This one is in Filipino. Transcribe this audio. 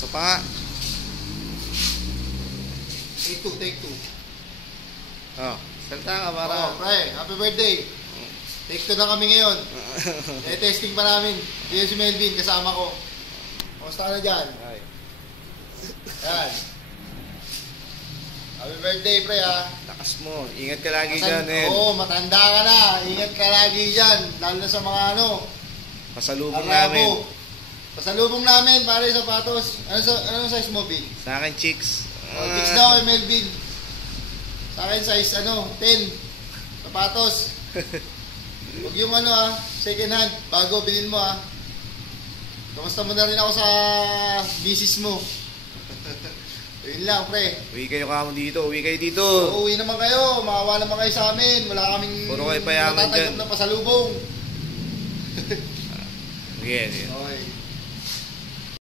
Sa pa nga. Take two, take two. Oh, salta ka para. Oo, pre, happy birthday. Take two na kami ngayon. Testing pa namin. Dito si Melvin, kasama ko. Kamusta ka na dyan? Ay. Yan. Happy birthday, pre, ha. Lakas mo. Ingat ka lagi dyan, eh. Oo, matanda ka na. Ingat ka lagi dyan. Lalo na sa mga pasalubong namin. Pasalubong namin, pare, sapatos. Anong size mo, Bill? Sa akin, chicks. Chicks daw kay Melvin. Sa akin, size 10. Sapatos. Huwag yung second hand. Bago, bilhin mo, ha. Kamusta mo na rin ako sa misis mo. Yun lang, pre. Uwi kayo kamo dito. Uwi kayo dito. Uwi naman kayo. Makawa naman kayo sa amin. Wala kaming puro kayo payaman dyan natatanggap na pasalubong. Again,